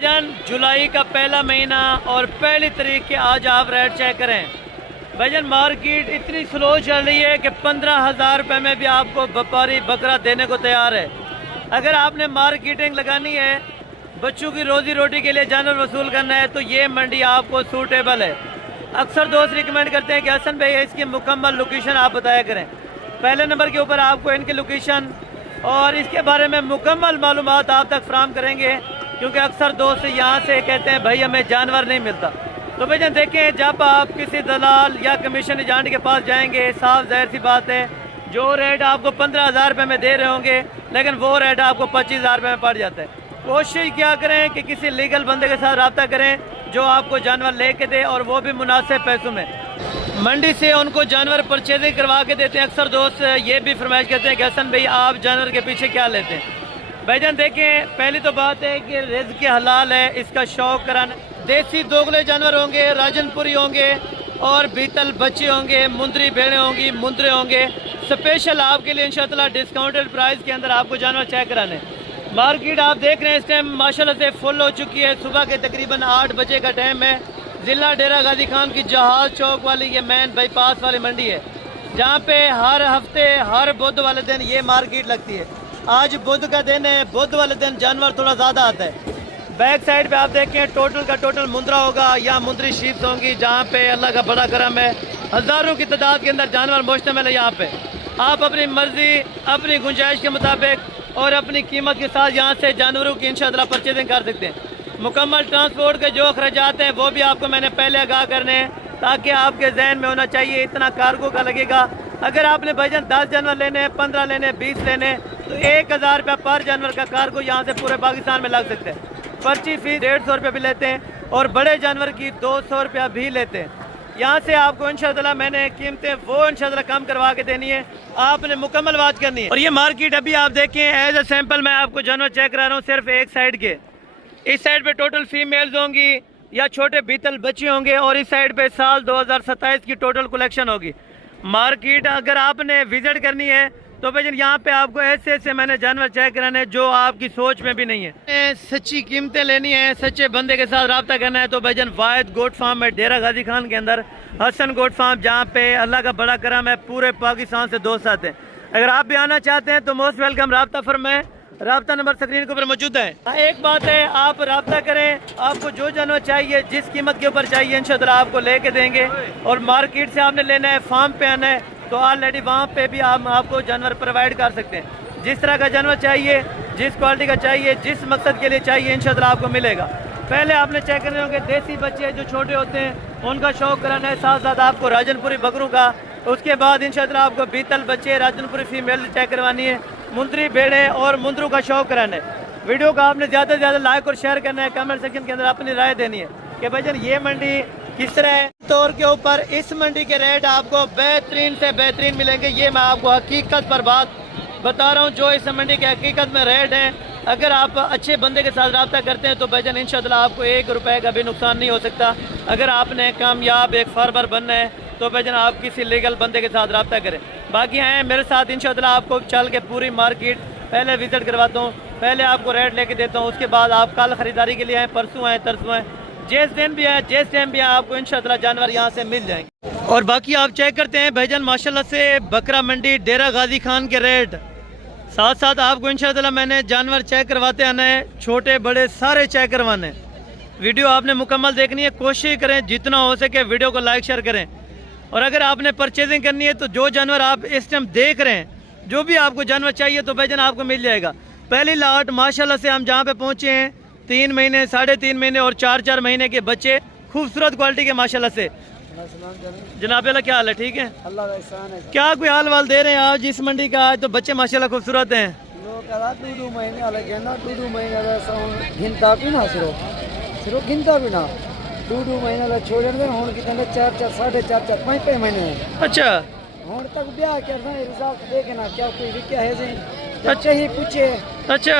भाईजान जुलाई का पहला महीना और पहली तारीख के आज आप रेट चेक करें। भाईजान मार्केट इतनी स्लो चल रही है कि 15,000 रुपये में भी आपको व्यापारी बकरा देने को तैयार है। अगर आपने मार्केटिंग लगानी है, बच्चों की रोजी रोटी के लिए जानवर वसूल करना है, तो ये मंडी आपको सूटेबल है। अक्सर दोस्त रिकमेंड करते हैं कि हसन भाई इसकी मुकम्मल लोकेशन आप बताया करें। पहले नंबर के ऊपर आपको इनकी लोकेशन और इसके बारे में मुकम्मल मालूमात आप तक फराहम करेंगे, क्योंकि अक्सर दोस्त यहाँ से कहते हैं भाई हमें जानवर नहीं मिलता। तो भाईजान देखें, जब आप किसी दलाल या कमीशन एजेंट के पास जाएंगे, साफ जाहिर सी बात है, जो रेट आपको 15,000 रुपये में दे रहे होंगे, लेकिन वो रेट आपको 25,000 रुपये में पड़ जाता है। कोशिश क्या करें कि किसी लीगल बंदे के साथ रब्ता करें जो आपको जानवर लेके दे, और वो भी मुनासिब पैसों में। मंडी से उनको जानवर परचेजिंग करवा के देते हैं। अक्सर दोस्त ये भी फरमाइश करते हैं कि हसन भाई आप जानवर के पीछे क्या लेते हैं। भाईजान देखें, पहली तो बात है कि रिज़्क़ हलाल है, इसका शौक कराना। देसी दोगले जानवर होंगे, राजनपुरी होंगे और बीतल बच्चे होंगे, मुंदरी भेड़ें होंगी, मुंदरे होंगे। स्पेशल आपके लिए इंशाअल्लाह डिस्काउंटेड प्राइस के अंदर आपको जानवर चेक कराने। मार्केट आप देख रहे हैं इस टाइम माशाल्लाह से फुल हो चुकी है। सुबह के तकरीबन 8 बजे का टाइम है। ज़िला डेरा गाजी खान की जहाज चौक वाली ये मेन बाईपास वाली मंडी है, जहाँ पे हर हफ्ते हर बुध वाले दिन ये मार्केट लगती है। आज बुध का दिन है, बुध वाले दिन जानवर थोड़ा ज़्यादा आता है। बैक साइड पे आप देखें टोटल का टोटल मुंद्रा होगा या मुंदरी शीप्स होंगी, जहाँ पे अल्लाह का बड़ा करम है, हज़ारों की तादाद के अंदर जानवर मुश्तमिल है। यहाँ पे आप अपनी मर्जी, अपनी गुंजाइश के मुताबिक और अपनी कीमत के साथ यहाँ से जानवरों की इंशाअल्लाह परचेजिंग कर सकते हैं। मुकम्मल ट्रांसपोर्ट के जो अखराजात हैं वो भी आपको मैंने पहले आगाह करने हैं, ताकि आपके जहन में होना चाहिए इतना कार्गो का लगेगा। अगर आपने भाईजान 10 जानवर लेने हैं, 15 लेने हैं, 20 लेने हैं, तो 1,000 रुपया पर जानवर का कार्गो यहाँ से पूरे पाकिस्तान में लग सकता है। पर्ची फीस 150 रुपये भी लेते हैं और बड़े जानवर की 200 रुपया भी लेते हैं। यहाँ से आपको इंशाअल्लाह मैंने कीमतें वो इंशाअल्लाह कम करवा के देनी है, आपने मुकम्मल बात करनी है। और ये मार्केट अभी आप देखें एज ए सैंपल मैं आपको जानवर चेक करा रहा हूँ सिर्फ एक साइड के। इस साइड पे टोटल फीमेल्स होंगी या छोटे बीतल बच्चे होंगे, और इस साइड पे साल 2027 की टोटल कलेक्शन होगी। मार्केट अगर आपने विजिट करनी है तो भाई यहाँ पे आपको ऐसे ऐसे मैंने जानवर चेक कराने जो आपकी सोच में भी नहीं है। सच्ची कीमतें लेनी है, सच्चे बंदे के साथ रब्ता करना है, तो भाईजान वाहिद गोट फार्म है डेरा गाजी खान के अंदर, हसन गोट फार्म, जहाँ पे अल्लाह का बड़ा करम है, पूरे पाकिस्तान से दोस्त आते हैं। अगर आप भी आना चाहते हैं तो मोस्ट वेलकम। रब्ता फरमाएं, रब्ता नंबर स्क्रीन के ऊपर मौजूद है। एक बात है, आप रब्ता करें, आपको जो जानवर चाहिए जिस कीमत के ऊपर चाहिए इंशाअल्लाह आपको लेके देंगे। और मार्केट से आपने लेना है, फार्म पे आना है, तो ऑलरेडी वहाँ पे भी हम आपको जानवर प्रोवाइड कर सकते हैं। जिस तरह का जानवर चाहिए, जिस क्वालिटी का चाहिए, जिस मकसद के लिए चाहिए, इंशाअल्लाह आपको मिलेगा। पहले आपने चेक करने होंगे देसी बच्चे जो छोटे होते हैं उनका शौक कराना है, साथ साथ आपको राजनपुरी बकरों का। उसके बाद इंशाअल्लाह आपको बीतल बच्चे, राजनपुरी फीमेल चेक करवानी है, मुंदरी भेड़ें और मुंदरों का शौक कराना है। वीडियो को आपने ज़्यादा से ज़्यादा लाइक और शेयर करना है, कमेंट सेक्शन के अंदर अपनी राय देनी है कि भाईजान ये मंडी किस तरह है। तौर के ऊपर इस मंडी के रेट आपको बेहतरीन से बेहतरीन मिलेंगे। ये मैं आपको हकीकत पर बात बता रहा हूँ, जो इस मंडी के हकीकत में रेट हैं। अगर आप अच्छे बंदे के साथ रब्ता करते हैं तो भाईजान इंशाअल्लाह आपको 1 रुपये का भी नुकसान नहीं हो सकता। अगर आपने कामयाब एक फार्मर बनना है तो भाईजान आप किसी लीगल बंदे के साथ रब्ता करें। बाकी हैं मेरे साथ इंशाअल्लाह आपको चल के पूरी मार्केट पहले विजिट करवाता हूँ, पहले आपको रेट लेके देता हूँ। उसके बाद आप कल ख़रीदारी के लिए आएँ, परसों आएँ, तरसों आएँ, जिस दिन भी आए, जिस टाइम भी आए, आपको इंशाअल्लाह जानवर यहाँ से मिल जाएंगे। और बाकी आप चेक करते हैं भाईजान माशाल्लाह से बकरा मंडी डेरा गाजी खान के रेट, साथ साथ आपको इंशाअल्लाह मैंने जानवर चेक करवाते आना है, छोटे बड़े सारे चेक करवाने हैं। वीडियो आपने मुकम्मल देखनी है, कोशिश करें जितना हो सके वीडियो को लाइक शेयर करें। और अगर आपने परचेजिंग करनी है तो जो जानवर आप इस टाइम देख रहे हैं, जो भी आपको जानवर चाहिए तो भाईजान आपको मिल जाएगा। पहली लाट माशाल्लाह से हम जहाँ पे पहुँचे हैं 3 महीने, 3.5 महीने और 4-4 महीने के बच्चे, खूबसूरत क्वालिटी के माशाल्लाह से। जनाब अल्लाह क्या हाल है? ठीक है, अल्लाह का एहसान है। क्या कोई हाल वाल दे रहे हैं आज इस मंडी का? आज तो बच्चे माशाल्लाह खूबसूरत हैं। अच्छा, अच्छा ही पूछे। अच्छा,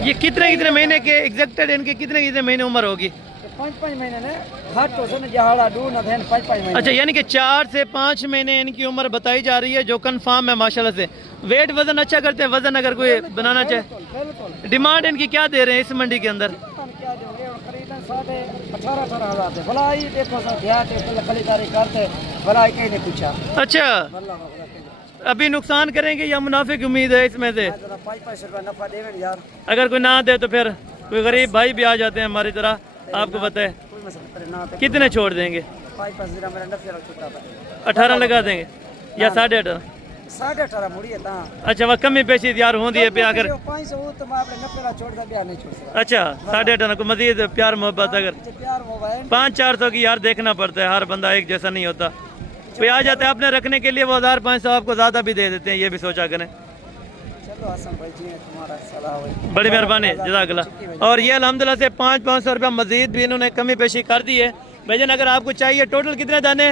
ये कितने महीने के एग्जैक्टेड, इनके कितने महीने उम्र होगी? 5 महीने ने घाट तो से जहाड़ा दूर न थे 5 महीने। अच्छा, यानी कि 4 से 5 महीने इनकी उम्र बताई जा रही है, जो कंफर्म है माशाल्लाह से। वेट वजन अच्छा करते हैं, वजन अगर कोई बनाना चाहे। बिल्कुल डिमांड इनकी क्या दे रहे हैं इस मंडी के अंदर? क्या दोगे करीबन 18,000 से भला ही देखो सर ध्यान से खरीदारी करते भला ही कहीं नहीं पूछा। अच्छा, अभी नुकसान करेंगे या मुनाफे की उम्मीद है इसमें से? 5 रुपया नफा देवे यार। अगर कोई ना दे तो फिर कोई गरीब भाई भी आ जाते हैं हमारी तरह, आपको पता है। कोई मसला ना कितने छोड़ देंगे? 5 मेरा नफा छुट्टा था 18 लगा देंगे या 18.5? 18.5 मुड़ी है ता। अच्छा, वह कमी पेशी यार होती है पे अगर। 500 तो मैं अपने नफे छोड़ दा बिया नहीं छोड़ सकता। अच्छा, 18.5 को मजीद प्यार मोहब्बत अगर प्यार मोबाइल 500-400 की यार देखना पड़ता है, हर बंदा एक जैसा नहीं होता। कोई आ जाता है अपने रखने के लिए वो 1500 आपको ज़्यादा भी दे देते हैं, ये भी सोचा करें। चलो हसन भाई जी तुम्हारा सलाह है, बड़ी मेहरबानी, जज़ाकल्लाह। और ये अल्हम्दुलिल्लाह से 500 रुपया मजीद भी इन्होंने कमी पेशी कर दी है। भाईजान अगर आपको चाहिए टोटल कितने दाने?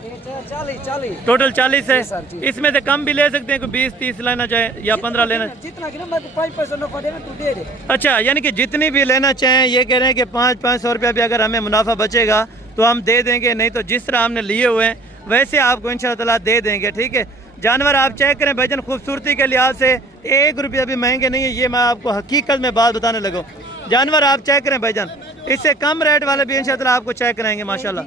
40 टोटल 40 है। इसमें से कम भी ले सकते हैं, कोई 20-30 लेना चाहे या 15 लेना। जितना कि ना मैं 5 नफा देवे तू दे दे। अच्छा, यानी कि जितनी भी लेना चाहें, ये कह रहे हैं कि 500 रुपया भी अगर हमें मुनाफा बचेगा तो हम दे देंगे, नहीं तो जिस तरह हमने लिए हुए हैं वैसे आपको इंशाअल्लाह ताला दे देंगे। ठीक है, जानवर आप चेक करें भाईजान, खूबसूरती के लिहाज से 1 रुपया भी महंगे नहीं है। ये मैं आपको हकीकत में बात बताने लगा। जानवर आप चेक करें भाईजान, इससे कम रेट वाले भी इंशाअल्लाह ताला आपको चेक कराएंगे माशाल्लाह।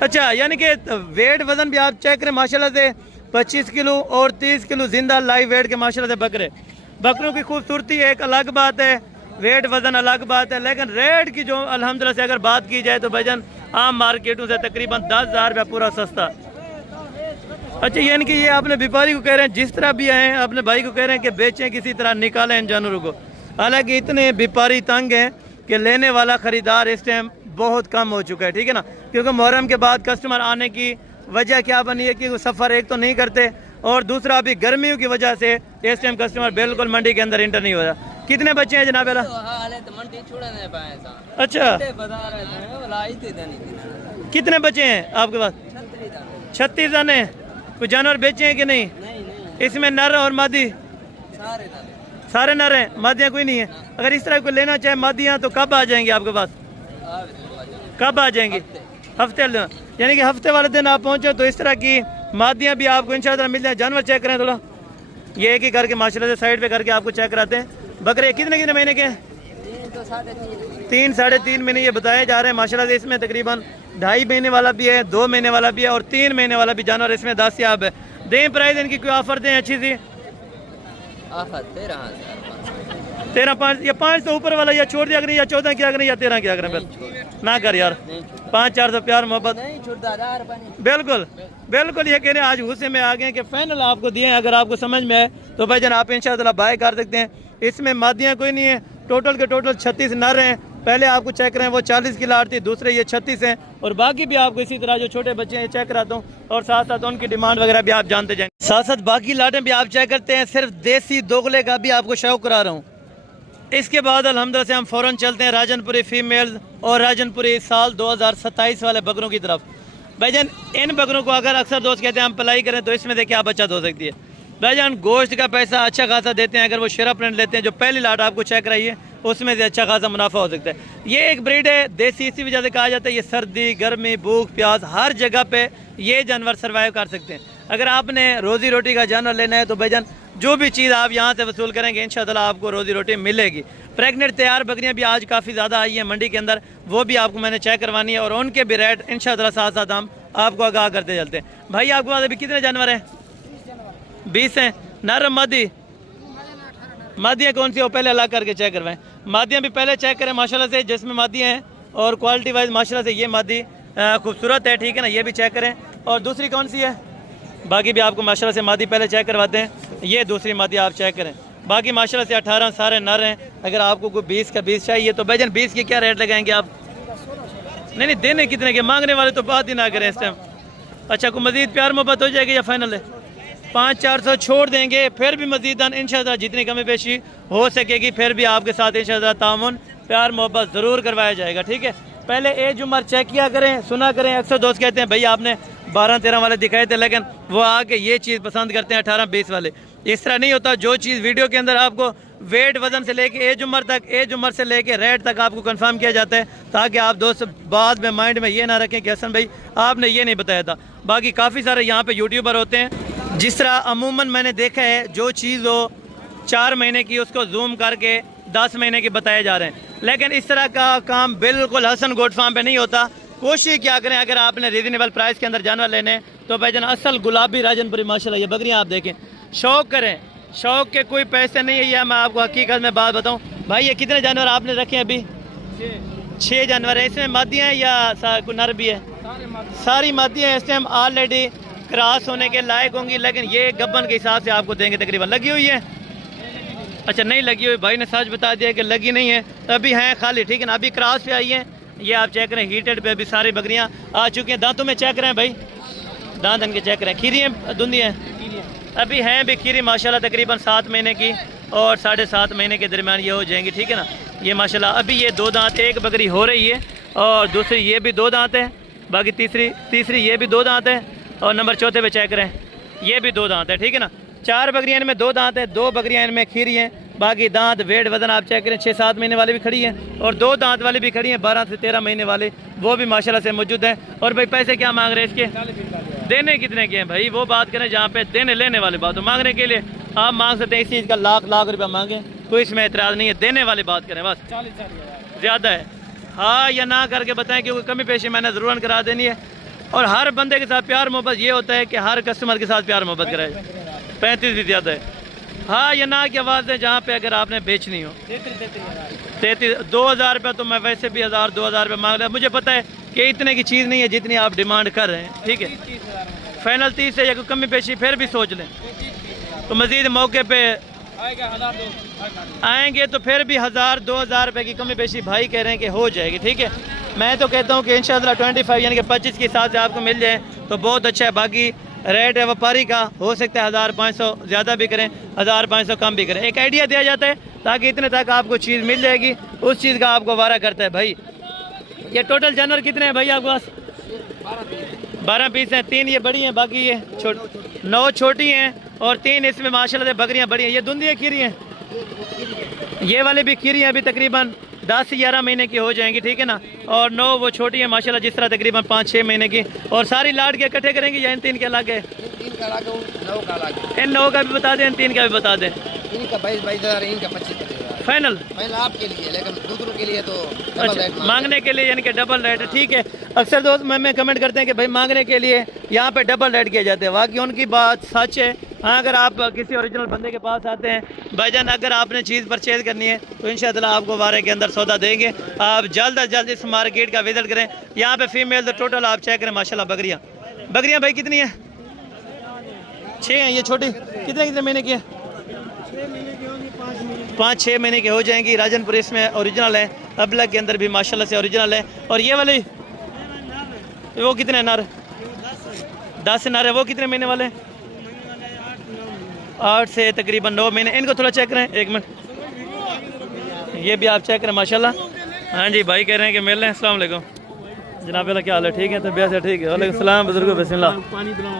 अच्छा, यानी कि वेट वजन भी आप चेक करें माशाल्लाह से 25 किलो और 30 किलो जिंदा लाइव वेट के माशाल्लाह से बकरे। बकरों की खूबसूरती एक अलग बात है, वेट वजन अलग बात है, लेकिन रेट की जो अल्हम्दुलिल्लाह से अगर बात की जाए तो भाईजान आम मार्केटों से तकरीबन 10,000 रुपया पूरा सस्ता। अच्छा, यानी कि ये अपने व्यापारी को कह रहे हैं जिस तरह भी आए अपने भाई को कह रहे हैं कि बेचें, किसी तरह निकालें इन जानवरों को। हालांकि इतने व्यापारी तंग हैं कि लेने वाला खरीदार इस टाइम बहुत कम हो चुका है। ठीक है ना, क्योंकि मुहर्रम के बाद कस्टमर आने की वजह क्या बनी है कि वो सफ़र एक तो नहीं करते और दूसरा अभी गर्मियों की वजह से इस टाइम कस्टमर बिल्कुल मंडी के अंदर इंटर नहीं हो रहा। कितने बच्चे हैं जनाब? अच्छा, कितने बच्चे हैं आपके पास? 36 दाने। कोई जानवर बेचे हैं कि नहीं? इसमें नर और मादी सारे नर हैं, मादियाँ कोई नहीं है। अगर इस तरह कोई लेना चाहे मादियाँ तो कब आ जाएंगे आपके पास? कब आ जाएंगी? हफ्ते, यानी कि हफ्ते वाले दिन आप पहुँचे तो इस तरह की मादियाँ भी आपको इंशाअल्लाह मिल जाए। जानवर चेक करें थोड़ा, ये एक ही करके माशाल्लाह से साइड पे करके आपको चेक कराते हैं। बकरे कितने महीने के हैं? 3-3.5 महीने ये बताए जा रहे हैं माशाल्लाह से। इसमें तकरीबन 2.5 महीने वाला भी है, 2 महीने वाला भी है और 3 महीने वाला भी जानवर इसमें दस्तियाब है। दें प्राइस इनकी कोई ऑफर दें अच्छी सी? 13-5 या 5 तो ऊपर वाला या छोड़ दिया करें या 14 किया करें या 13 किया करें। फिर ना कर यार, 5-4 तो प्यार मोहब्बत बिल्कुल बिल्कुल। ये कह रहे हैं आज गुस्से में आ गए कि फाइनल आपको दिए हैं। अगर आपको समझ में आए तो भाईजान आप इंशाअल्लाह बाय कर सकते हैं। इसमें मादियाँ कोई नहीं है, टोटल के टोटल 36 नर हैं। पहले आपको चेक करें वो 40 की लाट थी, दूसरे ये 36 हैं और बाकी भी आपको इसी तरह जो छोटे बच्चे हैं चेक कराता हूँ और साथ साथ उनकी डिमांड वगैरह भी आप जानते जाएंगे। साथ साथ बाकी लाटें भी आप चेक करते हैं। सिर्फ देसी दोगले का भी आपको शौक करा रहा हूँ। इसके बाद अल्हम्दुलिल्लाह से हम फ़ौरन चलते हैं राजनपुरी फीमेल और राजनपुरी साल 2027 वाले बकरों की तरफ। भाईजान इन बकरों को अगर अक्सर दोस्त कहते हैं हम पलाई करें तो इसमें से क्या बचत हो सकती है? भाईजान गोश्त का पैसा अच्छा खासा देते हैं। अगर वो शेरा प्रिंट लेते हैं, जो पहली लाट आपको चेक कराई है उसमें से अच्छा खासा मुनाफा हो सकता है। ये एक ब्रीड है देसी, इसी वजह से कहा जाता है ये सर्दी गर्मी भूख प्यास हर जगह पे ये जानवर सर्वाइव कर सकते हैं। अगर आपने रोज़ी रोटी का जानवर लेना है तो भाईजान जो भी चीज़ आप यहाँ से वसूल करेंगे इंशाअल्लाह आपको रोज़ी रोटी मिलेगी। प्रेग्नेंट तैयार बकरियाँ भी आज काफ़ी ज़्यादा आई हैं मंडी के अंदर, वो भी आपको मैंने चेक करवानी है और उनके भी रेट इंशाअल्लाह साथ साथ हम आपको आगाह करते चलते हैं। भाई आपके पास अभी कितने जानवर हैं? 20 हैं। नर मादी? मादियाँ कौन सी हो पहले अलग करके चेक करवाएं। मादियाँ भी पहले चेक करें माशाल्लाह से, जिसमें मादियाँ हैं और क्वालिटी वाइज माशाल्लाह से ये मादी खूबसूरत है। ठीक है ना, ये भी चेक करें। और दूसरी कौन सी है? बाकी भी आपको माशाल्लाह से मादी पहले चेक करवाते हैं। ये दूसरी मादी आप चेक करें। बाकी माशाल्लाह से 18 सारे नर हैं। अगर आपको कोई 20 का 20 चाहिए तो भाईजान 20 के क्या रेट लगाएंगे आप? नहीं देने कितने के? मांगने वाले तो बात ही ना करें इस टाइम। अच्छा, कोई मजीद प्यार मोहब्बत हो जाएगी या फाइनल है? 500-400 छोड़ देंगे, फिर भी मजीद इंशाअल्लाह जितनी कमी पेशी हो सकेगी फिर भी आपके साथ इंशाअल्लाह तामुन प्यार मोहब्बत ज़रूर करवाया जाएगा। ठीक है, पहले एज उम्र चेक किया करें, सुना करें। अक्सर दोस्त कहते हैं भाई आपने 12-13 वाले दिखाए थे, लेकिन वो आके ये चीज़ पसंद करते हैं 18-20 वाले। इस तरह नहीं होता। जो चीज़ वीडियो के अंदर आपको वेट वजन से लेके एज उम्र तक, एज उम्र से लेके रेट तक आपको कंफर्म किया जाता है, ताकि आप दोस्त बाद में माइंड में ये ना रखें कि हसन भाई आपने ये नहीं बताया था। बाकी काफ़ी सारे यहाँ पे यूट्यूबर होते हैं जिस तरह अमूमन मैंने देखा है जो चीज़ हो 4 महीने की उसको जूम करके 10 महीने के बताए जा रहे हैं, लेकिन इस तरह का काम बिल्कुल हसन गोट फार्म पे नहीं होता। कोशिश क्या करें, अगर आपने रीजनेबल प्राइस के अंदर जानवर लेने तो भाईजान असल गुलाबी राजनपुरी माशाल्लाह ये बकरियां आप देखें, शौक करें, शौक के कोई पैसे नहीं है। ये मैं आपको हकीकत में बात बताऊं भाई, ये कितने जानवर आपने रखे हैं अभी? 6 जानवर है। इसमें मादियाँ हैं या कोई नर भी है? सारी मादियाँ हैं। इस टाइम ऑलरेडी क्रॉस होने के लायक होंगी, लेकिन ये गब्बन के हिसाब से आपको देंगे। तकरीबन लगी हुई है? अच्छा नहीं लगी हुई, भाई ने सच बता दिया कि लगी नहीं है, तो अभी हैं खाली, ठीक है ना। अभी क्रॉस पे आई है, ये आप चेक करें, हीटेड पे अभी सारी बकरियां आ चुकी हैं। दांतों में चेक करें भाई, दांत इनके चेक करें, खीरी हैं धुंधी हैं, अभी हैं भी खीरी माशाल्लाह तकरीबन 7 महीने की और 7.5 महीने के दरमियान ये हो जाएंगी, ठीक है ना। ये माशाल्लाह अभी ये 2 दांत, एक बकरी हो रही है और दूसरी ये भी 2 दांत है, बाकी तीसरी ये भी 2 दांत है और नंबर चौथे पे चेक करें ये भी 2 दांत है, ठीक है ना। 4 बकरियां इनमें 2 दांत है, 2 बकरियां इनमें खीरी हैं, बाकी दांत वेट वजन आप चेक करें 6-7 महीने वाली भी खड़ी हैं और 2 दांत वाली भी खड़ी हैं, 12 से 13 महीने वाले वो भी माशाल्लाह से मौजूद हैं। और भाई पैसे क्या मांग रहे हैं इसके? देने कितने के हैं भाई, वो बात करें जहाँ पे देने लेने वाली बात हो। मांगने के लिए आप मांग सकते हैं इस चीज़ का लाख रुपया मांगे, कोई इसमें एतराज़ नहीं है। देने वाली बात करें बस, ज़्यादा है हाँ या ना करके बताएं, क्योंकि कमी पेशी मैंने ज़रूर करा देनी है। और हर बंदे के साथ प्यार मोहब्बत ये होता है कि हर कस्टमर के साथ प्यार मोहब्बत कराए। 35 भी ज़्यादा है हाँ या ना की आवाज़ है, जहाँ पे अगर आपने बेचनी हो 33 2000 रुपये तो मैं वैसे भी 1000-2000 रुपये मांग रहा। मुझे पता है कि इतने की चीज़ नहीं है जितनी आप डिमांड कर रहे हैं, ठीक है। फाइनल 30 है या कोई कमी पेशी फिर भी सोच लें, तो मज़ीद मौके पे आएंगे तो फिर भी 1000-2000 रुपये की कमी पेशी भाई कह रहे हैं कि हो जाएगी, ठीक है। मैं तो कहता हूँ कि इंशाअल्लाह 25 यानी कि 25 के हिसाब से आपको मिल जाए तो बहुत अच्छा है। बाकी रेट है व्यापारी का, हो सकता है 1500 ज़्यादा भी करें, 1500 कम भी करें। एक आइडिया दिया जाता है ताकि इतने तक आपको चीज़ मिल जाएगी, उस चीज़ का आपको वारा करता है भाई। ये टोटल जानवर कितने हैं भाई आपके पास? 12 पीस हैं, 3 ये बड़ी हैं, बाकी ये 9 छोटी हैं और 3 इसमें माशाल्लाह से बकरियां बड़ी हैं। ये धुंधी खीरी हैं, ये वाले भी खीरी हैं, अभी तकरीबन 10 से 11 महीने की हो जाएंगी, ठीक है ना। और 9 वो छोटी है माशाल्लाह, जिस तरह तकरीबन 5-6 महीने की। और सारी लाट के इकट्ठे करेंगे या इन 3 के अलग है? 3 का अलग, 9 का अलग। इन 9 का भी बता दें, इन 3 का भी बता दें। इनका 22,000, इनका 25,000 फाइनल आपके लिए, लेकिन दूसरों के लिए तो अच्छा, मांगने के लिए यानी कि डबल रेट, ठीक है। अक्सर दोस्त में कमेंट करते हैं कि भाई मांगने के लिए यहाँ पे डबल रेट किए जाते हैं, वाकई उनकी बात सच है। हाँ, अगर आप किसी ओरिजिनल बंदे के पास आते हैं भाईजान, अगर आपने चीज़ परचेज़ करनी है तो इंशाअल्लाह आपको वारे के अंदर सौदा देंगे। आप जल्द अज जल्द इस मार्केट का विजिट करें। यहाँ पे फीमेल तो टोटल आप चेक करें माशाल्लाह बकरियाँ भाई कितनी है? 6 हैं। ये छोटी कितने महीने की है? 5-6 महीने की हो जाएंगी। राजनपुर इसमें ओरिजिनल है, अबला के अंदर भी माशाल्लाह से ओरिजिनल है। और ये वाली वो कितने नर? 10 नर है। वो कितने महीने वाले? 8 से तकरीबन 9 महीने। इनको थोड़ा चेक करें, 1 मिनट। ये भी आप चेक करें माशाल्लाह। हाँ जी, भाई कह रहे हैं कि मिल रहे हैं। अस्सलाम वालेकुम जनाब, क्या हाल है? ठीक है, तबीयत से ठीक है? वालेकुम सलाम बुजुर्गो, बिस्मिल्लाह।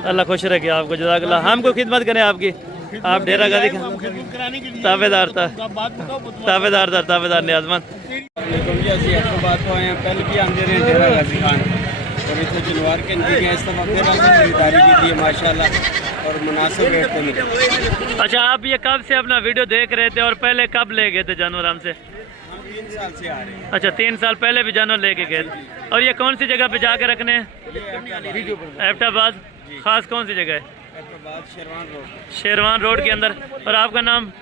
अल्लाह खुश रखे आपको, जज़ाकल्लाह। हमको खिदमत करें आपकी, आप डेरा गादी ताबेदार नियाजमंद। पहले भी आंदे रहे डेरा गाजी खान और इतने जनवार के नज़दीक इस दफ़ा फिर खरीदारी की थी माशाल्लाह और मुनासिब रेट पे मिले। अच्छा, आप ये कब से अपना वीडियो देख रहे थे और पहले कब ले गए थे जानवर हमसे? हम 3 साल से आ रहे हैं। अच्छा, 3 साल पहले भी जानवर लेके गए थे। और ये कौन सी जगह पे जाके रखने हैं? एबटाबाद। खास कौन सी जगह है? शेरवान रोड के अंदर। और आपका नाम?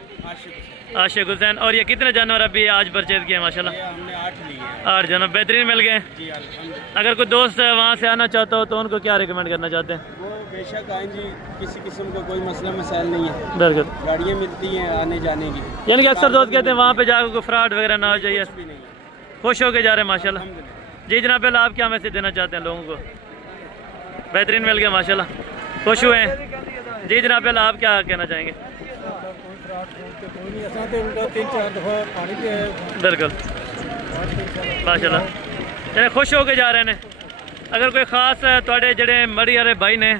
आशिक हुसैन। और ये कितने जानवर अभी आज परचेज किए माशाल्लाह? हमने 8 लिए। 8 जानवर बेहतरीन मिल गए। अगर कोई दोस्त वहाँ से आना चाहता हो तो उनको क्या रिकमेंड करना चाहते हैं? वो बेशक आएँ जी, किसी किस्म का कोई मसला मसाइल नहीं है। बिल्कुल, गाड़ियाँ मिलती हैं आने जाने की। यानी कि अक्सर दोस्त कहते हैं वहाँ पे जाकर कोई फ्रॉड वगैरह ना हो जाइए, खुश होके जा रहे हैं माशाल्लाह। जी जनाब, पहले आप क्या मैसेज देना चाहते हैं लोगों को? बेहतरीन मिल गया माशाल्लाह, खुश हुए हैं। जी जनाब, पहले आप क्या कहना चाहेंगे? बिल्कुल माशाल्लाह, यानी खुश होके जा रहे हैं। अगर कोई खास थोड़े जड़े मड़ी वाले भाई ने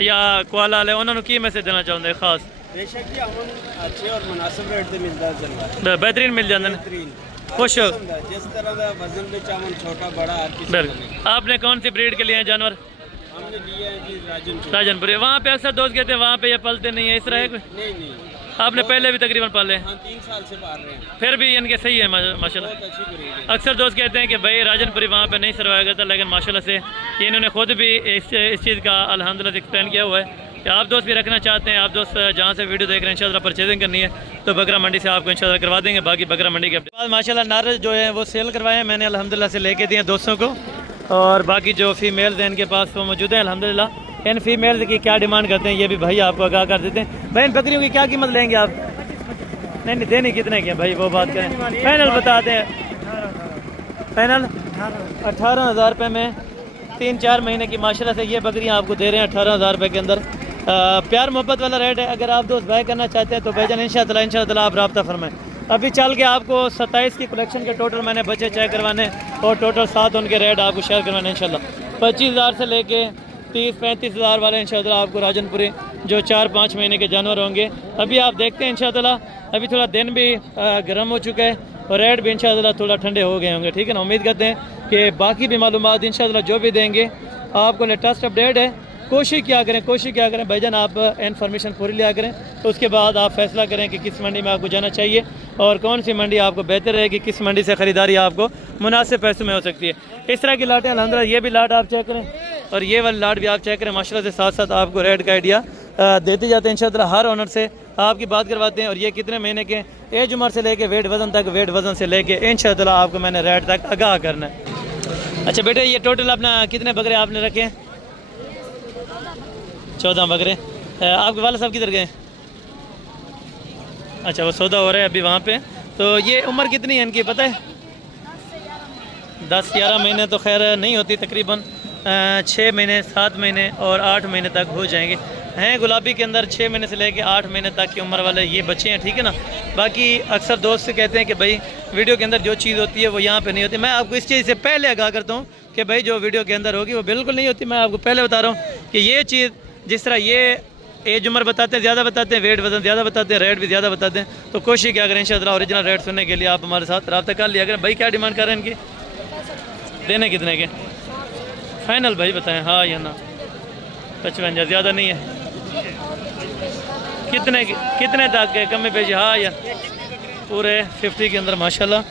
या कोआला वाले उन्होंने की मैसेज देना चाहते हैं खास? बेशक जी, अमन अच्छे और मुनासिब रेट से मिलता है, बेहतरीन मिल जाते हैं। खुश हो जिस तरह का वजन में चावल छोटा बड़ा। बिल्कुल। आपने कौन सी ब्रीड के लिए जानवर? हमने लिया है जी राजनपुर। राजनपुरी। वहाँ पे अक्सर दोस्त कहते हैं वहाँ पे ये पलते नहीं है, इस तरह है कोई? नहीं आपने पहले भी तकरीबन पाले? हाँ 3 साल से पाल रहे हैं। फिर भी इनके सही है माशाल्लाह। बहुत अच्छी ब्रीड है। अक्सर दोस्त कहते हैं कि भाई राजनपुरी वहाँ पे नहीं सर्वाइव करता, लेकिन माशाल्लाह से ये इन्होंने खुद भी इस चीज़ का अल्हम्दुलिल्लाह एक्सप्लेन किया हुआ है कि आप दोस्त भी रखना चाहते हैं, आप दोस्त जहाँ से वीडियो देख रहे हैं इंशाल्लाह परचेजिंग करनी है तो बकरा मंडी से आपको इंशाल्लाह करवा देंगे। बाकी बकरा मंडी के बाद माशाल्लाह नार जो है वो सेल करवाए हैं मैंने अल्हम्दुलिल्लाह से लेके दिए दोस्तों को, और बाकी जो फीमेल्स हैं इनके पास वो मौजूद है अल्हम्दुलिल्लाह। इन फीमेल्स की क्या डिमांड करते हैं ये भी भाई आपको आगाह कर देते हैं। भाई इन बकरियों की क्या कीमत लेंगे आप? नहीं देनी कितने की है भाई वो बात करें, फाइनल बता दें। फाइनल 18,000 रुपये में 3-4 महीने की माशाल्लाह से ये बकरियाँ आपको दे रहे हैं 18,000 रुपये के अंदर। प्यार मोहब्बत वाला रेट है। अगर आप दोस्त बाय करना चाहते हैं तो भाईजान इंशाअल्लाह आप रब्ता फरमाएं। अभी चल के आपको 27 की कलेक्शन के टोटल मैंने बच्चे चेक करवाने और टोटल 7 उनके रेट आपको शेयर करवाने इंशाल्लाह। 25,000 से लेके 30-35,000 वाले इंशाल्लाह आपको राजनपुरी जो 4-5 महीने के जानवर होंगे। अभी आप देखते हैं इंशाल्लाह, अभी थोड़ा दिन भी गर्म हो चुका है और रेट भी इंशाल्लाह थोड़ा ठंडे हो गए होंगे, ठीक है ना। उम्मीद करते हैं कि बाकी भी मालूमात इंशाल्लाह जो भी देंगे आपको लेटेस्ट अपडेट है। कोशिश क्या करें भाईजान आप इन्फॉर्मेशन पूरी लिया करें, तो उसके बाद आप फैसला करें कि किस मंडी में आपको जाना चाहिए और कौन सी मंडी आपको बेहतर रहेगी, किस मंडी से ख़रीदारी आपको मुनासिब पैसों में हो सकती है। इस तरह की लाटें अल्हम्दुलिल्लाह ये भी लाट आप चेक करें और ये वाली लाट भी आप चेक करें माशाल्लाह से। साथ साथ आपको रेट का आइडिया देते जाते हैं इंशाल्लाह। हर ओनर से आपकी बात करवाते हैं और ये कितने महीने के एज उम्र से लेके वेट वज़न तक, वेट वज़न से लेके इंशाल्लाह आपको मैंने रेट तक आगाह करना है। अच्छा बेटे ये टोटल अपना कितने बकरे आपने रखे हैं? 14 बकरे। आपके वाले साहब किधर गए? अच्छा वो सौदा हो रहा है अभी वहाँ पे। तो ये उम्र कितनी है इनकी पता है? 10-11 महीने तो खैर नहीं होती, तकरीबन 6 महीने 7 महीने और 8 महीने तक हो जाएंगे। हैं गुलाबी के अंदर 6 महीने से लेके 8 महीने तक की उम्र वाले ये बच्चे हैं, ठीक है ना। बाकी अक्सर दोस्त से कहते हैं कि भाई वीडियो के अंदर जो चीज़ होती है वो यहाँ पे नहीं होती। मैं आपको इस चीज़ से पहले आगाह करता हूँ कि भाई जो वीडियो के अंदर होगी वो बिल्कुल नहीं होती। मैं आपको पहले बता रहा हूँ कि ये चीज़ जिस तरह ये एज उम्र बताते हैं, ज़्यादा बताते हैं, वेट वजन ज़्यादा बताते हैं, रेट भी ज़्यादा बताते हैं, तो कोशिश क्या करें इंशाअल्लाह ओरिजिनल रेट सुनने के लिए आप हमारे साथ रब्ता कर लिया करें। भाई क्या डिमांड कर रहे हैं इनकी? देने कितने के फाइनल भाई बताएं? हाँ या ना? 55 ज़्यादा नहीं है? कितने तक के कमी पेशी? हाँ या पूरे 50 के अंदर माशाल्लाह।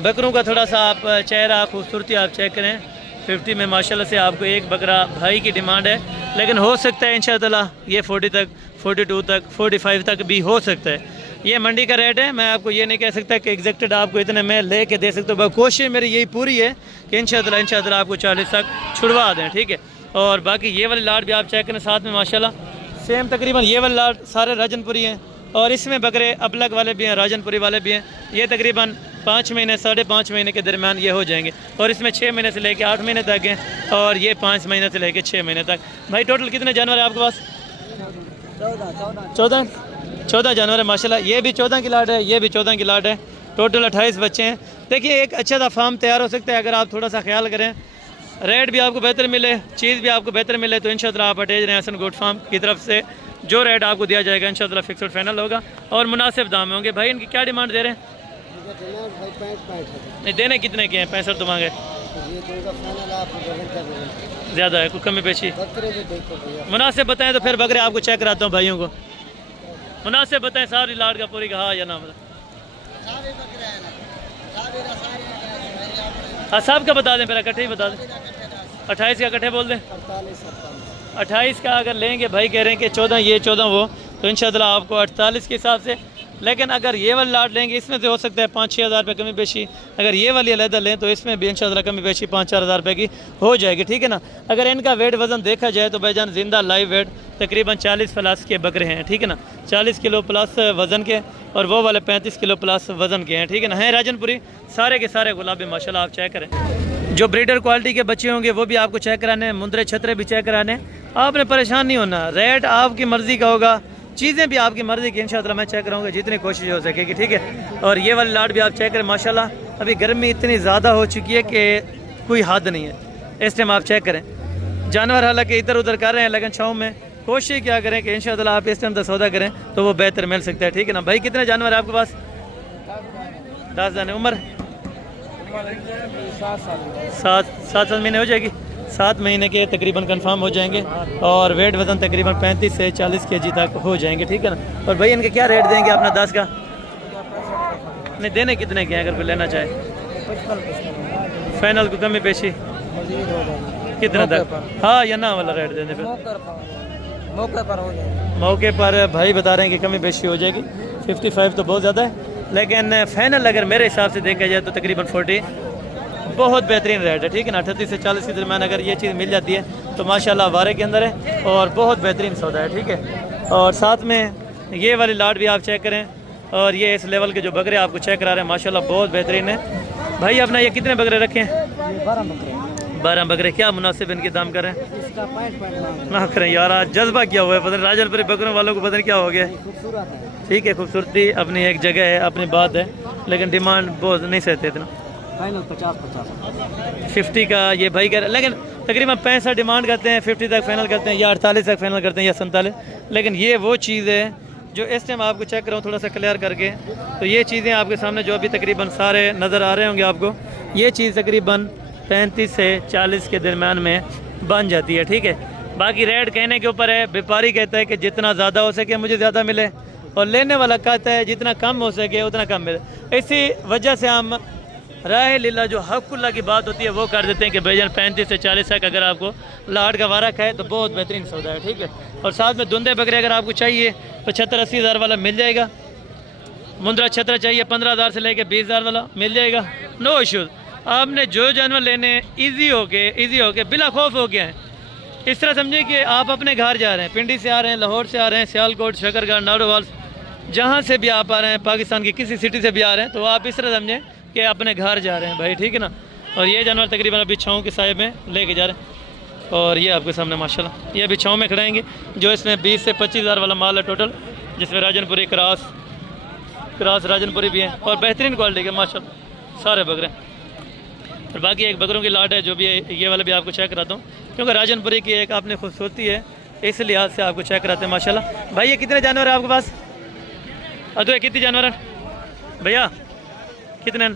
बकरों का थोड़ा सा आप चेहरा खूबसूरती आप चेक करें। 50 में माशाल्लाह से आपको एक बकरा भाई की डिमांड है, लेकिन हो सकता है इंशाअल्लाह ये 40 तक, 42 तक, 45 तक भी हो सकता है। ये मंडी का रेट है, मैं आपको ये नहीं कह सकता कि एग्जैक्टेड आपको इतने में ले के दे सकता हूँ। कोशिश मेरी यही पूरी है कि इंशाअल्लाह आपको 40 तक छुड़वा दें, ठीक है। और बाकी ये वाली लाट भी आप चेक करें साथ में माशाल्लाह सेम तकरीबन ये वाली लाट सारे राजनपुरी हैं और इसमें बकरे अबलग वाले भी हैं, राजनपुरी वाले भी हैं। ये तकरीबन 5 महीने 5.5 महीने के दरमियान ये हो जाएंगे और इसमें 6 महीने से लेकर 8 महीने तक हैं और ये 5 महीने से लेकर 6 महीने तक। भाई टोटल कितने जानवर है आपके पास? 14 जानवर है माशाल्लाह। ये भी 14 की लाट है, ये भी 14 की लाट है। टोटल 28 बच्चे हैं। देखिए एक अच्छा सा फार्म तैयार हो सकता है अगर आप थोड़ा सा ख्याल करें, रेट भी आपको बेहतर मिले, चीज़ भी आपको बेहतर मिले, तो इंशाअल्लाह आप अटैच रहें हसन गोट फार्म की तरफ से। जो रेट आपको दिया जाएगा इंशाअल्लाह फिक्स और फाइनल होगा और मुनासिब दाम होंगे। भाई इनकी क्या डिमांड दे रहे हैं? नहीं देने कितने के हैं? 65 तो मांगे, ज़्यादा है, कोई कमी पेशी? मुनासिब बताएं तो फिर बकरे आपको चेक कराता हूँ भाइयों को। मुनासिब बताएं सारी लाट का पूरी का हाँ या ना? हाँ साहब का बता दें, पहले इकट्ठे ही बता दें। 28 का इकट्ठे बोल दें। 28 का अगर लेंगे भाई कह रहे हैं कि 14 ये 14 वो, तो इंशाअल्लाह आपको 48 के हिसाब से। लेकिन अगर ये वाली लाट लेंगे इसमें से हो सकता है 5-6 हज़ार रुपये कमी पेशी। अगर ये वाली अलहदा लें तो इसमें भी इंशाअल्लाह कमी पेशी 5-4 हज़ार रुपये की हो जाएगी, ठीक है ना। अगर इनका वेट वज़न देखा जाए तो भाईजान जिंदा लाइव वेट तकरीबन 40 प्लस के बकरे हैं, ठीक है ना। 40 किलो प्लस वज़न के और वो वाले 35 किलो प्लस वज़न के हैं, ठीक है ना। हैं राजनपुरी सारे के सारे गुलाबी माशाल्लाह। आप चेक करें जो ब्रीडर क्वालिटी के बच्चे होंगे वो भी आपको चेक कराने, मुंदरे छतरे भी चेक कराने। आपने परेशान नहीं होना, रेट आपकी मर्ज़ी का होगा, चीज़ें भी आपकी मर्ज़ी की इंशाअल्लाह मैं चेक कराऊंगा जितनी कोशिश हो सकेगी, ठीक है। और ये वाली लाट भी आप चेक करें माशाल्लाह। अभी गर्मी इतनी ज़्यादा हो चुकी है कि कोई हद नहीं है। इस टाइम आप चेक करें जानवर हालांकि इधर उधर कर रहे हैं, लेकिन छाँव में कोशिश क्या करें कि इंशाअल्लाह आप इस टाइम तक सौदा करें तो वो बेहतर मिल सकता है, ठीक है ना। भाई कितने जानवर है आपके पास? 10 जाने। उम्र 7 महीने हो जाएगी। 7 महीने के तकरीबन कंफर्म हो जाएंगे और वेट वज़न तकरीबन 35 से 40 kg तक हो जाएंगे, ठीक है ना। और भाई इनके क्या रेट देंगे अपना 10 का? नहीं देने कितने के हैं अगर कोई लेना चाहे? फाइनल को कमी पेशी कितना तक? हाँ या ना वाला रेट देने पे मौके पर भाई बता रहे हैं कि कमी पेशी हो जाएगी। 55 तो बहुत ज़्यादा है, लेकिन फाइनल अगर मेरे हिसाब से देखा जाए तो तकरीबन 40 बहुत बेहतरीन रेट है, ठीक है ना। 38 से 40 के दरम्यान अगर ये चीज़ मिल जाती है तो माशाल्लाह वारे के अंदर है और बहुत बेहतरीन सौदा है, ठीक है। और साथ में ये वाली लाट भी आप चेक करें और ये इस लेवल के जो बकरे आपको चेक करा रहे हैं माशाल्लाह बहुत बेहतरीन है। भाई अपना ये कितने बकरे रखे हैं? 12 बकरे। क्या मुनासिब इनके दाम करें? ना करें यार, आज जज्बा क्या हुआ है पता नहीं, राजनपुरी बकरों वालों को पता नहीं क्या हो गया। ठीक है, खूबसूरती अपनी एक जगह है, अपनी बात है, लेकिन डिमांड बहुत नहीं सहते इतना। फाइनल 50 50 का ये भाई कह रहे, लेकिन तकरीबन 65 डिमांड करते हैं, 50 तक फाइनल करते हैं या 48 तक फाइनल करते हैं या 47। लेकिन ये वो चीज़ है जो इस टाइम आपको चेक कराऊँ थोड़ा सा क्लियर करके, तो ये चीज़ें आपके सामने जो अभी तकरीबन सारे नज़र आ रहे होंगे आपको, ये चीज़ तकरीबन 35 से 40 के दरम्यान में बन जाती है, ठीक है। बाकी रेट कहने के ऊपर है, व्यापारी कहता है कि जितना ज़्यादा हो सके मुझे ज़्यादा मिले, और लेने वाला कहता है जितना कम हो सके उतना कम मिले। इसी वजह से हम राह लीला जो हक़ुल्लाह की बात होती है वो कर देते हैं कि भाईजान 35 से 40 तक अगर आपको लाट का वारा खाए तो बहुत बेहतरीन सौदा है, ठीक है। और साथ में धुंधे बकरे अगर आपको चाहिए तो 70-80 हज़ार वाला मिल जाएगा। मुंद्रा छतरा चाहिए 15,000 से लेके 20,000 वाला मिल जाएगा, नो इशूज़। आपने जो जानवर लेने ईजी हो के बिला खौफ हो गया है, इस तरह समझे कि आप अपने घर जा रहे हैं, पिंडी से आ रहे हैं, लाहौर से आ रहे हैं, सियालकोट, शकरगढ़, नारोवाल, जहाँ से भी आप आ रहे हैं, पाकिस्तान की किसी सिटी से भी आ रहे हैं, तो आप इस तरह समझें कि अपने घर जा रहे हैं भाई, ठीक है ना। और ये जानवर तकरीबन अभी छाँव के साए में लेके जा रहे हैं, और ये आपके सामने माशाल्लाह ये अभी छाँव में खड़ाएंगे। जो इसमें 20 से 25 हज़ार वाला माल है टोटल, जिसमें राजनपुरी क्रॉस राजनपुरी भी हैं और बेहतरीन क्वालिटी के माशाल्लाह सारे बकरे। और बाकी एक बकरों की लाट है जो भी है, ये वाला भी आपको चेक कराता हूँ, क्योंकि राजनपुरी की एक आपने खूबसूरती है, इस लिहाज से आपको चेक कराते हैं माशाल्लाह। भाई ये कितने जानवर है आपके पास? अदो कितने जानवर हैं भैया? कितने?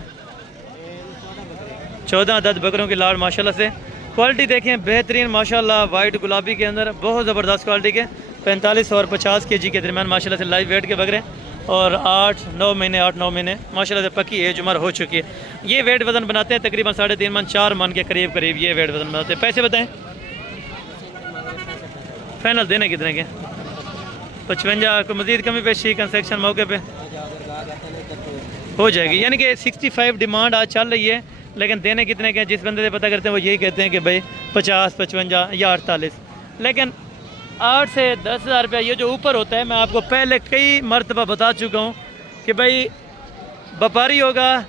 14 अदद बकरों की लाट माशाल्लाह से। क्वालिटी देखें बेहतरीन माशाल्लाह, वाइट गुलाबी के अंदर बहुत ज़बरदस्त क्वालिटी के 45 और 50 kg के दरमियान माशाल्लाह से लाइव वेट के बकरे, और 8-9 महीने माशाल्लाह से पक्की एज उम्र हो चुकी है। ये वेट वज़न बनाते हैं तकरीबन 3.5 मन 4 मन के करीब ये वेट वज़न बनाते हैं। पैसे बताएं फाइनल देने कितने के? 55 को मज़ीद कमी पेशी कंसेक्शन मौके पे हो जाएगी, यानी कि 65 डिमांड आज चल रही है, लेकिन देने कितने के? जिस बंदे से पता करते हैं वो यही कहते हैं कि भाई 50, 55 या 48। लेकिन 8 से 10 हज़ार रुपया ये जो ऊपर होता है, मैं आपको पहले कई मरतबा बता चुका हूँ कि भाई व्यापारी होगा,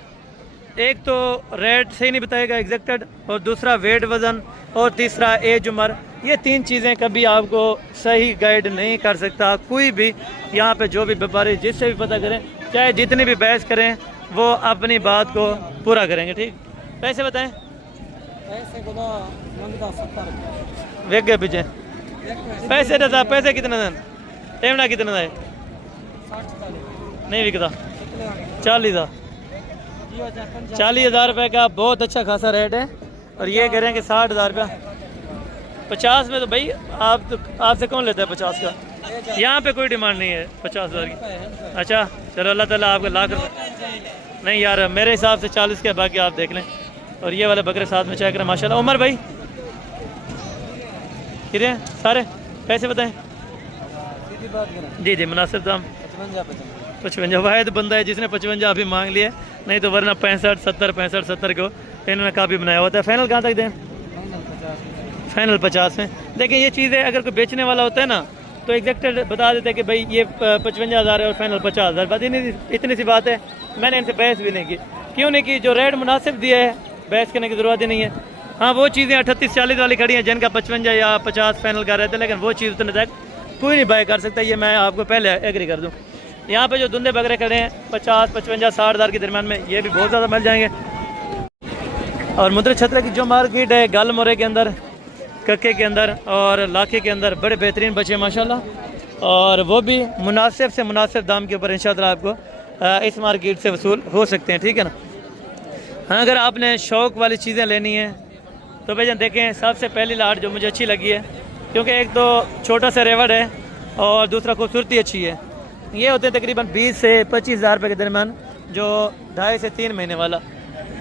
एक तो रेट सही नहीं बताएगा एग्जैक्टेड, और दूसरा वेट वज़न, और तीसरा एज उम्र। ये 3 चीज़ें कभी आपको सही गाइड नहीं कर सकता कोई भी। यहाँ पे जो भी व्यापारी जिससे भी पता करें, चाहे जितनी भी बहस करें, वो अपनी बात को पूरा करेंगे, ठीक। पैसे बताएं। वेग गए पीछे पैसे देता, पैसे कितने दिन एमना कितने है? नहीं बिकता 40,000 रुपये का बहुत अच्छा खासा रेट है, और ये कह रहे हैं कि 60,000 रुपया। 50 में तो भाई आपसे कौन लेता है 50 का? यहाँ पे कोई डिमांड नहीं है 50,000 की। अच्छा चलो, अल्लाह ताला आपको लाख रुपये नहीं यार, मेरे हिसाब से 40 के, बाकी आप देख लें। और ये वाले बकरे साथ में चेक करें माशाल्लाह। उमर भाई कितने सारे पैसे बताएं? जी मुनासिब दाम 55। वाहिद बंदा है जिसने 55 अभी मांग लिए, नहीं तो वरना 65, 70 को इन्होंने काफ़ी बनाया होता है। फाइनल कहाँ तक दें? फाइनल 50 में। देखिए ये चीज़ है, अगर कोई बेचने वाला होता है ना तो एग्जैक्टेड बता देते हैं कि भाई ये 55,000 है और फाइनल 50,000। बात इतनी सी बात है, मैंने इनसे बहस भी नहीं की। क्यों नहीं की? जो रेट मुनासिब दिया है, बहस करने की ज़रूरत ही नहीं है। हाँ वो चीज़ें 38-40 वाली खड़ी हैं जिनका 55 या 50 फाइनल का रहता है, लेकिन वो चीज़ उतने तक कोई नहीं बाय कर सकता, ये मैं आपको पहले एग्री कर दूँ। यहाँ पे जो धुंधे बकरे खड़े हैं 50, 55, 60,000 के दरम्यान में, ये भी बहुत ज़्यादा मिल जाएंगे। और मुद्रा छतरा की जो मार्केट है गाल मोरे के अंदर, कक्के के अंदर और लाखे के अंदर बड़े बेहतरीन बचे माशाल्लाह, और वो भी मुनासिब से मुनासिब दाम के ऊपर इंशाअल्लाह आपको इस मार्केट से वसूल हो सकते हैं, ठीक है ना। हाँ अगर आपने शौक़ वाली चीज़ें लेनी है तो भाईजान देखें, सबसे पहली लाट जो मुझे अच्छी लगी है, क्योंकि एक तो छोटा सा रेवड़ है और दूसरा खूबसूरती अच्छी है। ये होते हैं तकरीबन 20 से 25 हज़ार रुपये के दरमियान, जो 2.5 से 3 महीने वाला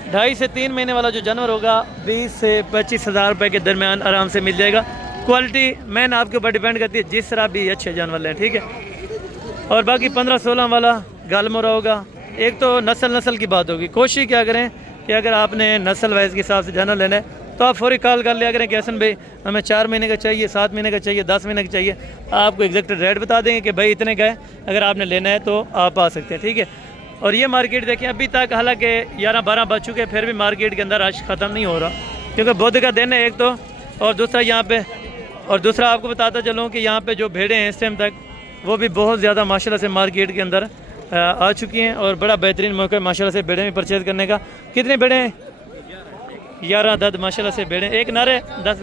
2.5 से 3 महीने वाला जो जानवर होगा 20 से 25 हज़ार रुपये के दरमियान आराम से मिल जाएगा। क्वालिटी मैन आपके ऊपर डिपेंड करती है, जिस तरह भी अच्छे जानवर लें, ठीक है। और बाकी 15-16 वाला गालमोरा होगा। एक तो नस्ल की बात होगी, कोशिश क्या करें कि अगर आपने नस्ल वाइज के हिसाब से जानवर लेना है तो आप फौरी कॉल कर लिया करें कि हसन भाई हमें 4 महीने का चाहिए, 7 महीने का चाहिए, 10 महीने का चाहिए। आपको एग्जैक्ट रेट बता देंगे कि भाई इतने का है, अगर आपने लेना है तो आप आ सकते हैं, ठीक है। और ये मार्केट देखें, अभी तक हालांकि 11-12 बज चुके, फिर भी मार्केट के अंदर रश ख़त्म नहीं हो रहा, क्योंकि बुध का दिन है एक तो, और दूसरा यहाँ पे, और दूसरा आपको बताता चलूँ कि यहाँ पे जो भेड़ें हैं इस टाइम तक वो भी बहुत ज़्यादा माशाल्लाह से मार्केट के अंदर आ चुकी हैं, और बड़ा बेहतरीन मौका है माशाल्लाह से भेड़ें भी परचेज़ करने का। कितने भेड़ें हैं? 11 दद माशाल्लाह से भेड़ें, एक नारे 10,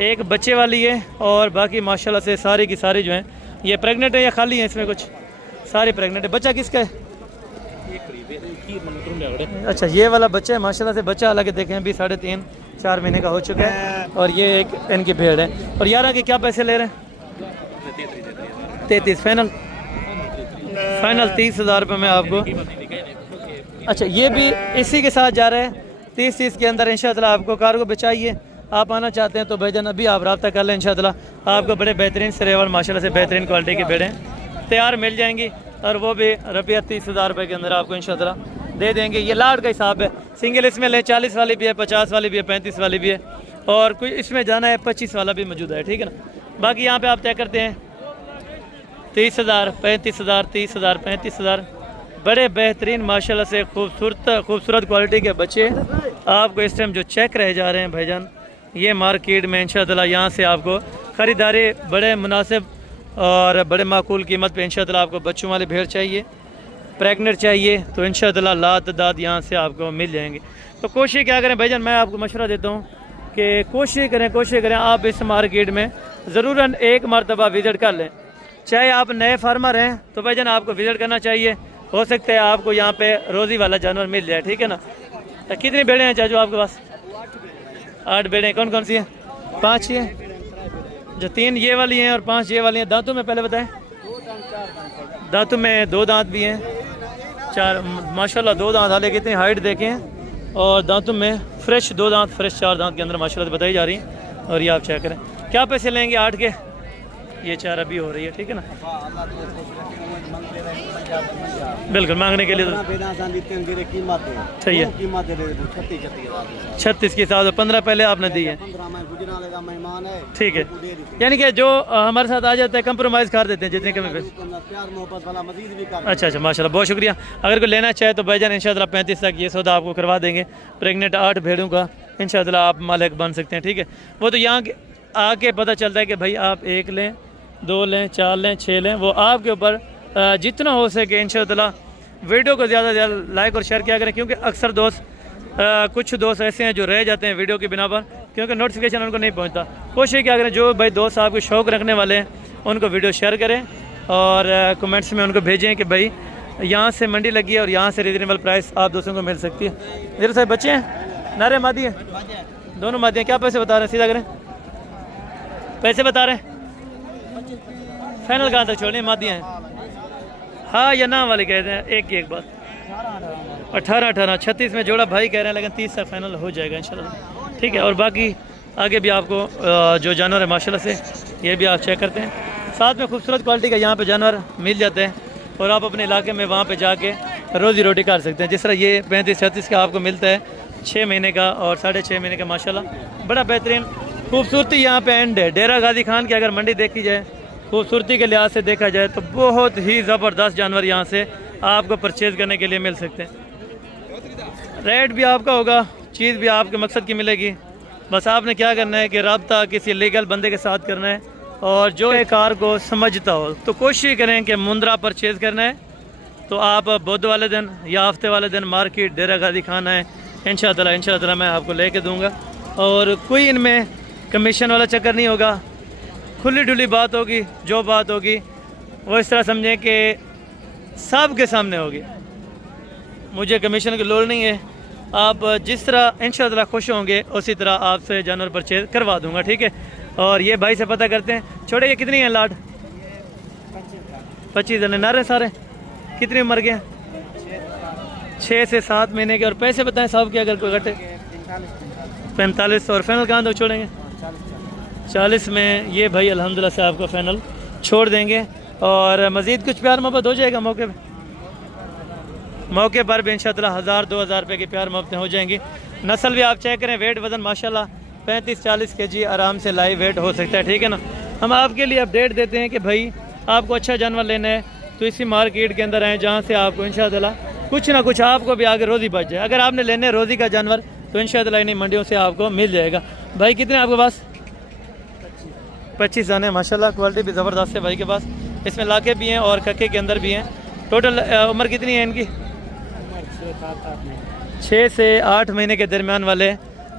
एक बच्चे वाली है, और बाकी माशाल्लाह से सारी की सारी जो हैं ये प्रेग्नेंट है या खाली हैं, इसमें कुछ सारी प्रेग्नेंट है। बच्चा किसका है? अच्छा, ये वाला बच्चा है माशाल्लाह से। बच्चा हालांकि देखें अभी 3.5-4 महीने का हो चुका है, और ये एक इनकी भेड़ है। और 11 के क्या पैसे ले रहे हैं? 33 फाइनल 30 हज़ार रुपये में आपको। अच्छा, ये भी इसी के साथ जा रहा है 30 के अंदर इंशाअल्लाह। आपको कार्गो बेचाइए, आप आना चाहते हैं तो भाईजान अभी आप रब्ता कर लें, इंशाअल्लाह आपको बड़े बेहतरीन सरेवर माशाल्लाह से बेहतरीन क्वालिटी की भेड़ें तैयार मिल जाएंगी, और वो भी रुपया 30 हज़ार रुपये के अंदर आपको इंशाअल्लाह दे देंगे। ये लाट का हिसाब है, सिंगल इसमें ले 40 वाली भी है, 50 वाली भी है, 35 वाली भी है, और कोई इसमें जाना है 25 वाला भी मौजूद है, ठीक है ना। बाकी यहाँ पे आप तय करते हैं 30 हज़ार, 35 हज़ार, 30 हज़ार, 35 हज़ार। बड़े बेहतरीन माशाल्लाह से खूबसूरत क्वालिटी के बच्चे आपको इस टाइम जो चेक रहे जा रहे हैं भाईजान, ये मार्केट में इंशाअल्लाह यहाँ से आपको ख़रीदारी बड़े मुनासिब और बड़े माकूल कीमत पे इंशाअल्लाह आपको बच्चों वाली भेड़ चाहिए, प्रेगनेंट चाहिए तो इंशाअल्लाह लातदाद यहाँ से आपको मिल जाएंगे। तो कोशिश क्या करें भाईजान, मैं आपको मशवरा देता हूँ कि कोशिश करें आप इस मार्केट में ज़रूरन एक मरतबा विज़िट कर लें। चाहे आप नए फार्मर हैं तो भाईजान आपको विज़िट करना चाहिए, हो सकता है आपको यहाँ पे रोज़ी वाला जानवर मिल जाए, ठीक है ना। तो कितनी भेड़ें हैं चाचू आपके पास? 8 भेड़ें। कौन कौन सी हैं? 5 ही हैं, जो 3 ये वाली हैं और 5 ये वाली हैं। दांतों में पहले बताएं? दांतों में 2 दांत भी हैं, 4 माशाल्लाह 2 दांत। हालांकि कितनी हाइट देखें, और दांतों में फ्रेश 2 दांत, फ्रेश 4 दांत के अंदर माशाल्लाह से बताई जा रही हैं। और ये आप चेक करें, क्या पैसे लेंगे 8 के? ये 4 अभी हो रही है, ठीक है ना। बिल्कुल, मांगने के लिए तो सही है। 36 के साथ 15 पहले आपने दी है, ठीक है। यानी कि जो हमारे साथ आ जाता है कंप्रोमाइज़ कर देते हैं जितने कमी पे। अच्छा, माशाल्लाह, बहुत शुक्रिया। अगर कोई लेना चाहे तो भाईजान इंशाअल्लाह 35 तक ये सौदा आपको करवा देंगे। प्रेग्नेंट 8 भेड़ों का इंशाअल्लाह आप मालिक बन सकते हैं, ठीक है। वो तो यहाँ आके पता चलता है कि भाई आप 1 लें, 2 लें, 4 लें, 6 लें, वो आपके ऊपर जितना हो सके इंशाअल्लाह। वीडियो को ज़्यादा से ज़्यादा लाइक और शेयर किया करें, क्योंकि अक्सर दोस्त कुछ दोस्त ऐसे हैं जो रह जाते हैं वीडियो की बिना पर, क्योंकि नोटिफिकेशन उनको नहीं पहुंचता। कोशिश क्या करें, जो भाई दोस्त आपके शौक़ रखने वाले हैं उनको वीडियो शेयर करें, और कमेंट्स में उनको भेजें कि भाई यहाँ से मंडी लगी है और यहाँ से रीजनेबल प्राइस आप दोस्तों को मिल सकती है। मेरे साहब बच्चे हैं, नारे मादी हैं, दोनों मादी हैं। क्या पैसे बता रहे हैं? सीधा करें, पैसे बता रहे हैं? फाइनल कहाँ तक छोड़ने? मादियाँ हैं, हाँ या ना वाले कहते हैं। एक की एक बात, 18 36 में जोड़ा भाई कह रहे हैं, लेकिन 30 तक फाइनल हो जाएगा इंशाल्लाह, ठीक है। और बाकी आगे भी आपको जो जानवर है माशाल्लाह से ये भी आप चेक करते हैं। साथ में खूबसूरत क्वालिटी का यहाँ पे जानवर मिल जाते हैं, और आप अपने इलाके में वहाँ पे जाके रोज़ी रोटी कर सकते हैं। जिस तरह ये 35-36 का आपको मिलता है, 6 महीने का और 6.5 महीने का माशाल्लाह। बड़ा बेहतरीन खूबसूरती यहाँ पे एंड है। डेरा गाजी खान की अगर मंडी देखी जाए, खूबसूरती के लिहाज से देखा जाए तो बहुत ही ज़बरदस्त जानवर यहाँ से आपको परचेज़ करने के लिए मिल सकते हैं। रेट भी आपका होगा, चीज़ भी आपके मकसद की मिलेगी। बस आपने क्या करना है कि रब्ता किसी लीगल बंदे के साथ करना है, और जो एक कार को समझता हो तो कोशिश करें कि मुंद्रा परचेज़ करना है तो आप बुध वाले दिन या हफ्ते वाले दिन मार्केट डेरा गाजी खान है, इंशाअल्लाह मैं आपको लेके दूँगा। और कोई इनमें कमीशन वाला चक्कर नहीं होगा, खुली डुली बात होगी। जो बात होगी वो इस तरह समझें कि सब के सामने होगी। मुझे कमीशन की लोड़ नहीं है, आप जिस तरह इंशाअल्लाह खुश होंगे उसी तरह आपसे जानवर परचेज करवा दूंगा, ठीक है। और ये भाई से पता करते हैं, छोटे ये कितनी हैं लाट? 25 जने नारे सारे। कितनी उम्र के हैं? 6 से 7 महीने के। और पैसे बताएं साहब के अगर कोई घटे? 45। और फाइनल कहाँ तक छोड़ेंगे? 40 में ये भाई अल्हम्दुलिल्लाह से आपको फाइनल छोड़ देंगे। और मज़ीद कुछ प्यार मोहब्बत हो जाएगा मौके पर भी इंशाअल्लाह 1000-2000 रुपये की प्यार मोहब्बतें हो जाएंगी। नस्ल भी आप चेक करें, वेट वज़न माशाल्लाह 35-40 kg आराम से लाइव वेट हो सकता है, ठीक है ना। हम आपके लिए अपडेट देते हैं कि भाई आपको अच्छा जानवर लेना है तो इसी मार्केट के अंदर आएँ जहाँ से आपको इंशाअल्लाह कुछ ना कुछ आपको भी आगे रोज़ी बच जाए। अगर आपने लेने रोज़ी का जानवर तो इंशाअल्लाह इन्हीं मंडियों से आपको मिल जाएगा। भाई कितने आपके पास? 25 जाने माशाल्लाह, क्वालिटी भी ज़बरदस्त है भाई के पास। इसमें लाके भी हैं और कक्के के अंदर भी हैं। टोटल उम्र कितनी है इनकी? 6 से 8 महीने के दरमियान वाले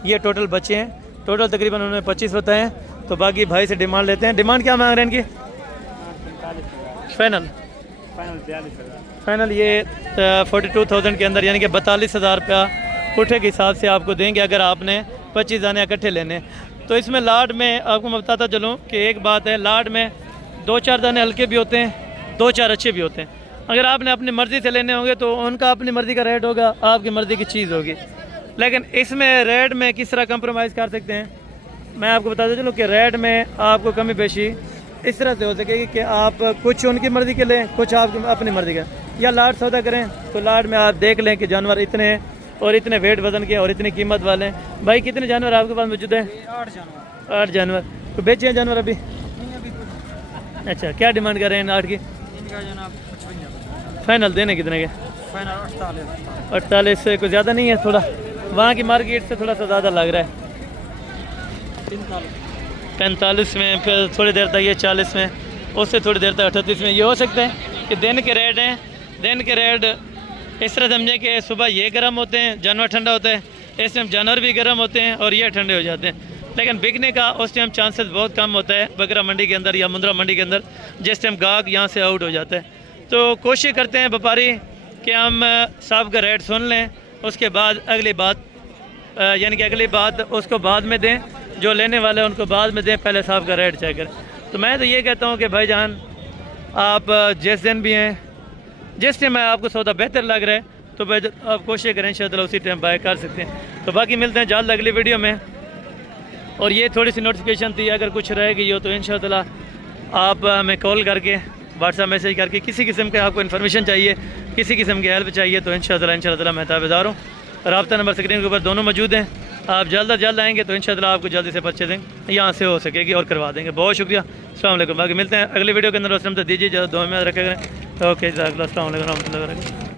ये टोटल बच्चे हैं। टोटल तकरीबन उन्होंने 25 बताए हैं। तो बाकी भाई से डिमांड लेते हैं। डिमांड क्या मांग रहे हैं इनकी? फाइनल ये 42,000 के अंदर, यानी कि 42,000 रुपया पुठे के हिसाब से आपको देंगे अगर आपने 25 दाने इकट्ठे लेने। तो इसमें लाड में आपको मैं बताता चलूँ कि एक बात है, लाड में 2-4 दाने हल्के भी होते हैं, 2-4 अच्छे भी होते हैं। अगर आपने अपनी मर्ज़ी से लेने होंगे तो उनका अपनी मर्ज़ी का रेट होगा, आपकी मर्ज़ी की चीज़ होगी। लेकिन इसमें रेट में किस तरह कंप्रोमाइज़ कर सकते हैं, मैं आपको बताता चलूँ कि रेट में आपको कमी पेशी इस तरह से हो सकेगी कि आप कुछ उनकी मर्ज़ी के लें, कुछ आप अपनी मर्ज़ी का, या लाट सौदा करें तो लाट में आप देख लें कि जानवर इतने हैं और इतने वेट वज़न के और इतनी कीमत वाले हैं। भाई कितने जानवर आपके पास मौजूद हैं? 8 जानवर। तो बेचे हैं जानवर अभी? अच्छा, क्या डिमांड कर रहे हैं 8 की? फाइनल देने कितने के? 48 से कुछ ज़्यादा नहीं है? थोड़ा वहाँ की मार्केट से थोड़ा सा ज़्यादा लग रहा है। 45 में, फिर थोड़ी देर तक ये 40 में, उससे थोड़ी देर तक 38 में। ये हो सकता है कि दिन के रेट हैं, दिन के रेट इस तरह समझें कि सुबह ये गर्म होते हैं, जानवर ठंडा होता है, इस टाइम जानवर भी गर्म होते हैं और ये ठंडे हो जाते हैं। लेकिन बिकने का उस टाइम चांसेस बहुत कम होता है बकरा मंडी के अंदर या मुंद्रा मंडी के अंदर, जिस टाइम गाहक यहाँ से आउट हो जाता है। तो कोशिश करते हैं व्यापारी कि हम साहब का रेट सुन लें, उसके बाद अगली बात यानी कि अगली बात उसको बाद में दें, जो लेने वाले हैं उनको बाद में दें, पहले साहब का रेट चेक करें। तो मैं तो ये कहता हूँ कि भाईजान आप जिस दिन भी हैं, जिस टाइम आपको सौदा बेहतर लग रहा है तो आप कोशिश करें इंशाअल्लाह उसी टाइम बाय कर सकते हैं। तो बाकी मिलते हैं जल्द अगली वीडियो में। और ये थोड़ी सी नोटिफिकेशन थी, अगर कुछ रह गई हो तो इंशाअल्लाह आप हमें कॉल करके, व्हाट्सएप मैसेज करके, किसी किस्म के आपको इन्फॉर्मेशन चाहिए, किसी किस्म की हेल्प चाहिए तो इंशाअल्लाह मैं ताबेदार हूँ। रब्ता नंबर स्क्रीन के ऊपर दोनों मौजूद हैं। आप जल्द अज जल्द आएंगे तो इंशाअल्लाह आपको जल्दी से परचेज देंगे, यहाँ से हो सकेगी और करवा देंगे। बहुत शुक्रिया, अस्सलाम वालेकुम। बाकी मिलते हैं अगली वीडियो के अंदर। उस टाइम तक दीजिए, ज़्यादा दुआ में रखें। ओके, अस्सलाम वालेकुम रहमतुल्लाहि व बरकातहू।